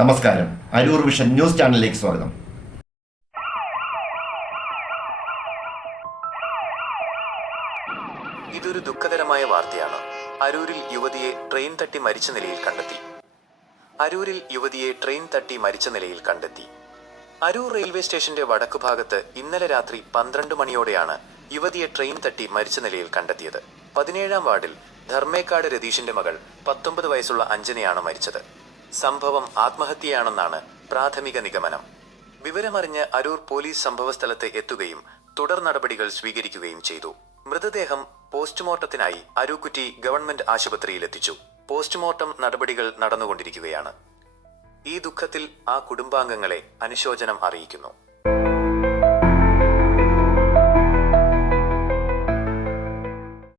നമസ്കാരം. Aroor vision news ചാനലിലേക്ക് സ്വാഗതം. ഇതൊരു ദുഃഖകരമായ വാർത്തയാണ്. അരൂരിൽ യുവതിയെ ട്രെയിൻ തട്ടി മരിച്ച നിലയിൽ കണ്ടെത്തി. അരൂർ റെയിൽവേ സ്റ്റേഷന്റെ വടക്കുഭാഗത്ത് ഇന്നലെ രാത്രി 12 മണിയോടെയാണ് യുവതിയെ ട്രെയിൻ തട്ടി മരിച്ച നിലയിൽ കണ്ടെത്തിയത്. 17-ാം വാർഡിൽ ധർമ്മേക്കാട് രതീഷിന്റെ മകൾ 19 വയസ്സുള്ള അഞ്ജനയാണ് മരിച്ചത്. സംഭവം ആത്മഹത്യയാണെന്നാണ് പ്രാഥമിക നിഗമനം. വിവരമറിഞ്ഞ് അരൂർ പോലീസ് സംഭവസ്ഥലത്ത് എത്തുകയും തുടർ നടപടികൾ സ്വീകരിക്കുകയും ചെയ്തു. മൃതദേഹം പോസ്റ്റ്മോർട്ടത്തിനായി അരൂക്കുറ്റി ഗവൺമെന്റ് ആശുപത്രിയിലെത്തിച്ചു. പോസ്റ്റ്മോർട്ടം നടപടികൾ നടന്നുകൊണ്ടിരിക്കുകയാണ്. ഈ ദുഃഖത്തിൽ ആ കുടുംബാംഗങ്ങളെ അനുശോചനം അറിയിക്കുന്നു.